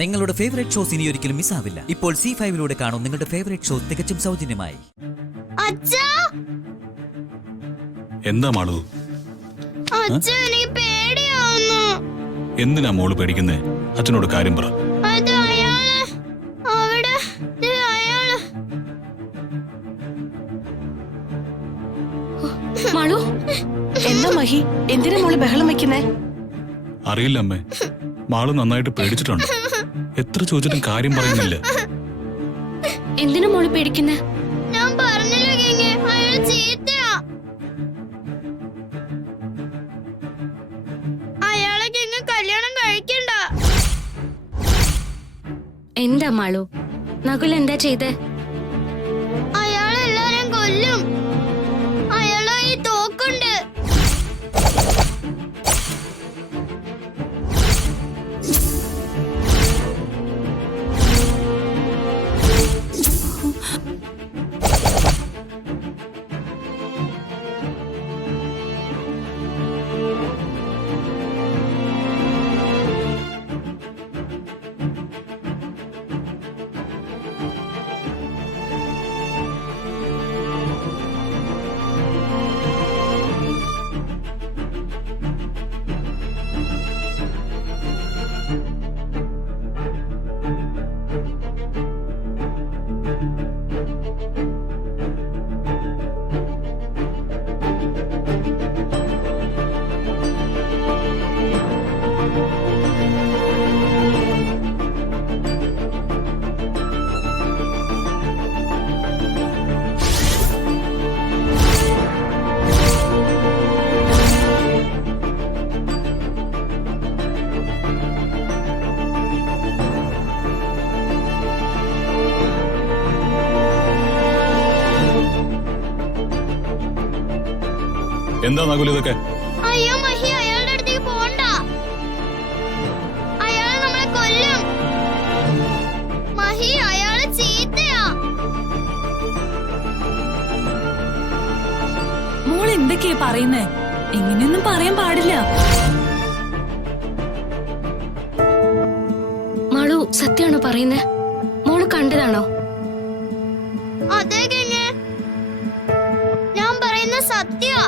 നിങ്ങളുടെ favourite shows ഇനി ഒരിക്കലും മിസ്സാവില്ല. ഇപ്പോൾ C5 കാണും നിങ്ങളുടെ ഫേവറേറ്റ് ഷോ തികച്ചും സൗജന്യമായി. അച്ഛാ, എന്താ മാളു? അച്ഛാ, എനിക്ക് പേടിയാവുന്നു. എന്തിനാ മോള് പേടിക്കുന്നേ? അച്ഛനോട് കാര്യം പറ. അത് അയാള് അവിടെ, അയാള്. മാളു, എന്താ മഹി? എന്തിനാ മോള് ബഹളം വെക്കുന്നേ? അറിയില്ല അമ്മേ, മാള് നന്നായിട്ട് പേടിച്ചിട്ടുണ്ട്. എത്ര ചോദിച്ചിട്ടും കാര്യം പറയുന്നില്ല. എന്തിനാ മോള് പേടിക്കുന്നേ? ഞാൻ പറഞ്ഞല്ലോ ഗംഗേ, അയാള് ചീത്തയാ. അയാളെ ഗംഗ കല്യാണം കഴിക്കണ്ട. എന്താ മാളു, നകുൽ എന്താ ചെയ്തേ? അയാളെല്ലാരും കൊല്ലും. അയാളെ ഈ തോക്കുണ്ട്. എന്താ നകുൽ ഇതൊക്കെ? അയ്യോ മഹി, അയാളുടെ അടുത്തേക്ക് പോണ്ട. അയാള് നമ്മളെ കൊല്ലും. മഹി, അയാള് ചീത്തയാ. മോൾ എന്തൊക്കെയാ പറയുന്നേ? ഇങ്ങനെയൊന്നും പറയാൻ പാടില്ല. മാളു, സത്യമാണോ പറയുന്നേ? മോള് കണ്ടതാണോ? അതെ ഗംഗേ, ഞാൻ പറയുന്ന സത്യാ.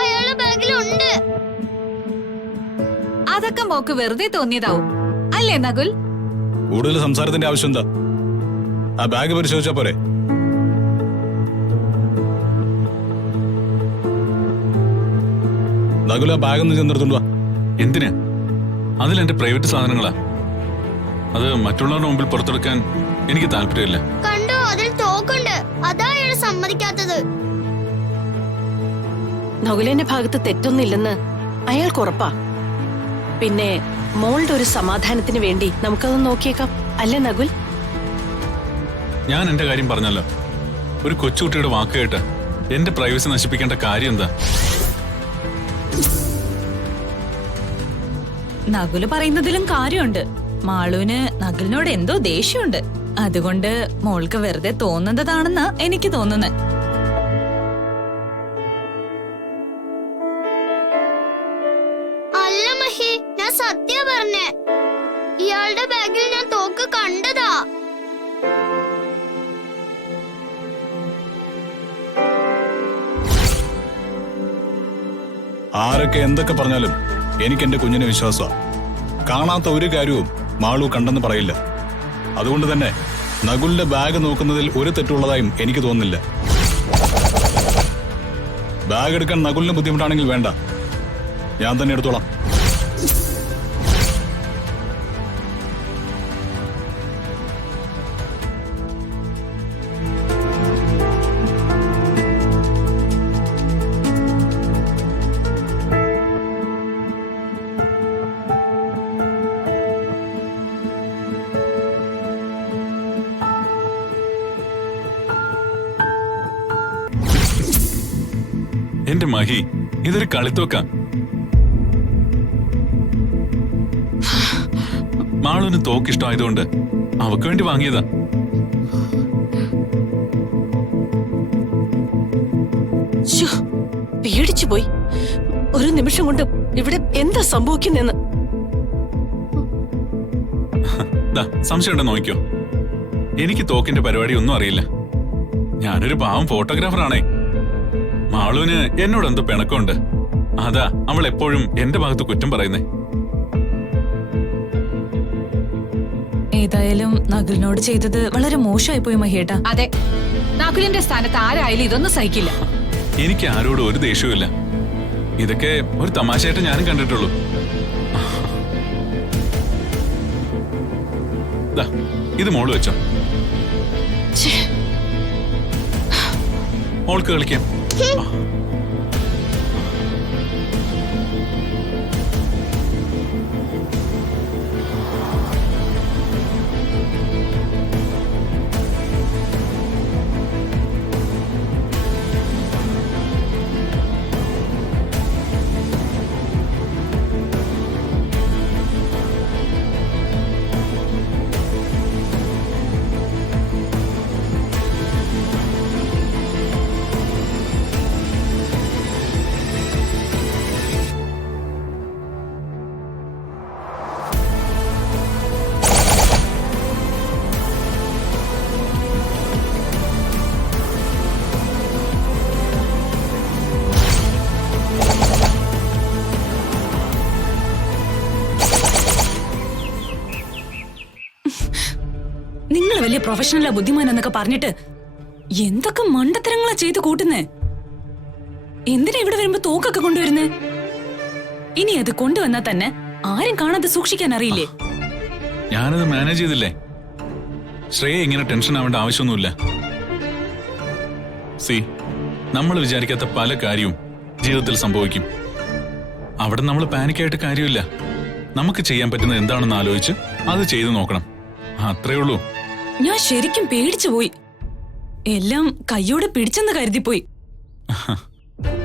അയാളെ ബാഗിലുണ്ട്. അതൊക്കെ മോക്ക് വെറുതെ തോന്നിയതാവും അല്ലേ നകുൽ? കൂടുതൽ സംസാരത്തിന്റെ ആവശ്യം എന്താ? ആ ബാഗ് പരിശോധിച്ചാ പോരെ? നകുൽ, ആ ബാഗ് ഒന്ന് ചെന്നെടുത്തോണ്ട് വാ. എന്തിനാ? അതിലെന്റെ പ്രൈവറ്റ് സാധനങ്ങളാ. അത് മറ്റുള്ളവരുടെ മുമ്പിൽ പുറത്തെടുക്കാൻ എനിക്ക് താല്പര്യമില്ല. കണ്ടോ, അതിൽ തോക്കുണ്ട്. അതാ അയാള് സമ്മതിക്കാത്തത്. നകുലിന്റെ ഭാഗത്ത് തെറ്റൊന്നുമില്ലെന്ന് അയാൾക്ക് ഉറപ്പാ. പിന്നെ മോളുടെ ഒരു സമാധാനത്തിന് വേണ്ടി നമുക്കത് നോക്കിയേക്കാം, അല്ലേ നകുൽ? ഞാൻ എന്റെ കാര്യം പറഞ്ഞല്ലോ. ഒരു കൊച്ചുകുട്ടിയുടെ വാക്ക് കേട്ട് എന്റെ പ്രൈവസി നശിപ്പിക്കേണ്ട കാര്യം എന്താ? നകുല് പറയുന്നതിലും കാര്യമുണ്ട്. മാളുവിന് നകുലിനോട് എന്തോ ദേഷ്യമുണ്ട്. അതുകൊണ്ട് മോൾക്ക് വെറുതെ തോന്നുന്നതാണെന്ന് എനിക്ക് തോന്നുന്നത്. അല്ല മഹി, ഞാൻ സത്യ പറഞ്ഞേ. ഇയാളുടെ ബാഗിൽ ഞാൻ തോക്ക് കണ്ടതാ. ആരൊക്കെ എന്തൊക്കെ പറഞ്ഞാലും എനിക്ക് എന്റെ കുഞ്ഞിനെ വിശ്വാസമാണ്. കാണാത്ത ഒരു കാര്യവും മാളു കണ്ടെന്ന് പറയില്ല. അതുകൊണ്ട് തന്നെ നകുലിന്റെ ബാഗ് നോക്കുന്നതിൽ ഒരു തെറ്റുള്ളതായും എനിക്ക് തോന്നുന്നില്ല. ബാഗ് എടുക്കാൻ നകുലിന് ബുദ്ധിമുട്ടാണെങ്കിൽ വേണ്ട, ഞാൻ തന്നെ എടുത്തോളാം. എന്റെ മഹി, ഇതൊരു കളിത്തോക്ക. മാളുവിന് തോക്ക് ഇഷ്ടമായതുകൊണ്ട് അവക്ക് വേണ്ടി വാങ്ങിയതാ. പേടിച്ചു പോയി. ഒരു നിമിഷം കൊണ്ട് ഇവിടെ എന്താ സംഭവിക്കുന്നെന്ന്. സംശയം ഉണ്ടോ നോക്കിയോ. എനിക്ക് തോക്കിന്റെ പരിപാടി ഒന്നും അറിയില്ല. ഞാനൊരു പാവം ഫോട്ടോഗ്രാഫറാണേ. മാളുവിന് എന്നോട് എന്തോ പിണക്കമുണ്ട്. അതാ അവൾ എപ്പോഴും എന്റെ ഭാഗത്ത് കുറ്റം പറയുന്നേ. ഏതായാലും നകുലിനോട് ചെയ്തത് വളരെ മോശമായി പോയി മഹിയേട്ടാ. അതെ, നകുലിന്റെ സ്ഥാനത്ത് ആരായാലും ഇതൊന്നും സഹിക്കില്ല. എനിക്ക് ആരോടും ഒരു ദേഷ്യവുമില്ല. ഇതൊക്കെ ഒരു തമാശയായിട്ട് ഞാനും കണ്ടിട്ടുള്ളൂ. ഇത് മോള് വെച്ചോ. മോൾക്ക് കളിക്കാം. നിങ്ങൾ വലിയ പ്രൊഫഷണലാ ബുദ്ധിമാനെന്നൊക്കെ പറഞ്ഞിട്ട് എന്തൊക്കെ മണ്ടത്തരങ്ങളാ ചെയ്ത് കൂട്ടുന്നേ. എന്തിനാ ഇവിടെ വരുമ്പോ തോക്കൊക്കെ കൊണ്ടുവരുന്നേ? ഇനി അത് കൊണ്ടുവന്നാൽ തന്നെ ആരും കാണാതെ സൂക്ഷിക്കാൻ അറിയില്ലേ? ഞാനത് മാനേജ് ചെയ്തില്ലേ. ശ്രേയ ഇങ്ങനെ ടെൻഷൻ ആവേണ്ട ആവശ്യമൊന്നുമില്ല. നമ്മൾ വിചാരിക്കാത്ത പല കാര്യവും ജീവിതത്തിൽ സംഭവിക്കും. അവിടെ നമ്മൾ പാനിക്കായിട്ട് കാര്യമില്ല. നമുക്ക് ചെയ്യാൻ പറ്റുന്നത് എന്താണെന്ന് ആലോചിച്ച് അത് ചെയ്തു നോക്കണം. അത്രേ ഉള്ളൂ. ഞാൻ ശരിക്കും പേടിച്ചു പോയി. എല്ലാം കയ്യോടെ പിടിച്ചെന്ന് കരുതിപ്പോയി.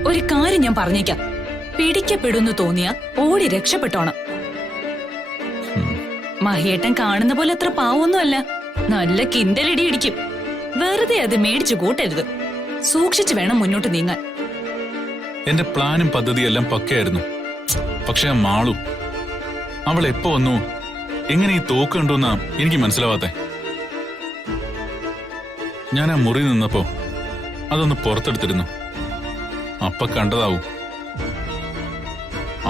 ഒരു കാര്യം ഞാൻ പറഞ്ഞേക്കാം, പിടിക്കപ്പെടുന്നു തോന്നിയ ഓടി രക്ഷപ്പെട്ടോണം. മഹിയേട്ടൻ കാണുന്ന പോലെ അത്ര പാവൊന്നുമല്ല. നല്ല കിണ്ടലടി ഇടിക്കും. വെറുതെ അത് മേടിച്ചു കൂട്ടരുത്. സൂക്ഷിച്ചു വേണം മുന്നോട്ട് നീങ്ങാൻ. എന്റെ പ്ലാനും പദ്ധതിയെല്ലാം പക്കയായിരുന്നു. പക്ഷെ ആ മാളു, അവൾ എപ്പോ വന്നു, എങ്ങനെ ഈ തോക്ക് കണ്ടുവെന്നാ എനിക്ക് മനസ്സിലാവാത്തെ. ഞാൻ ആ മുറി നിന്നപ്പോ അതൊന്ന് പുറത്തെടുത്തിരുന്നു. അപ്പ കണ്ടതാവും.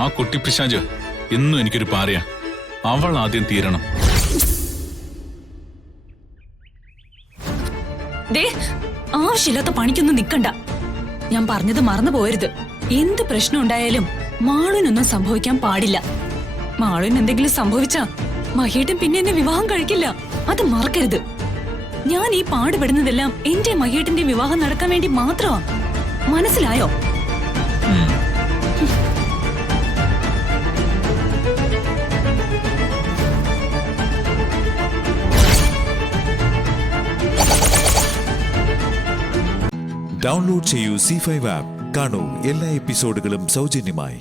ആ കുട്ടി പിശാച് എന്നും എനിക്കൊരു പാരയാ. അവൾ ആദ്യം തീരണം. ആവശ്യമില്ലാത്ത പണിക്കൊന്നും നിക്കണ്ട. ഞാൻ പറഞ്ഞത് മറന്നു പോയരുത്. എന്ത് പ്രശ്നം ഉണ്ടായാലും മാളുവിനൊന്നും സംഭവിക്കാൻ പാടില്ല. മാളുവിന് എന്തെങ്കിലും സംഭവിച്ചാ മഹിയേട്ടൻ പിന്നെ എന്നെ വിവാഹം കഴിക്കില്ല. അത് മറക്കരുത്. ഞാൻ ഈ പാടുപെടുന്നതെല്ലാം എന്റെ മഹിയേട്ടന്റെ വിവാഹം നടക്കാൻ വേണ്ടി മാത്രമാ. മനസ്സിലായോ? ഡൗൺലോഡ് ചെയ്യൂ C5 ആപ്പ്. കാണൂ എല്ലാ എപ്പിസോഡുകളും സൗജന്യമായി.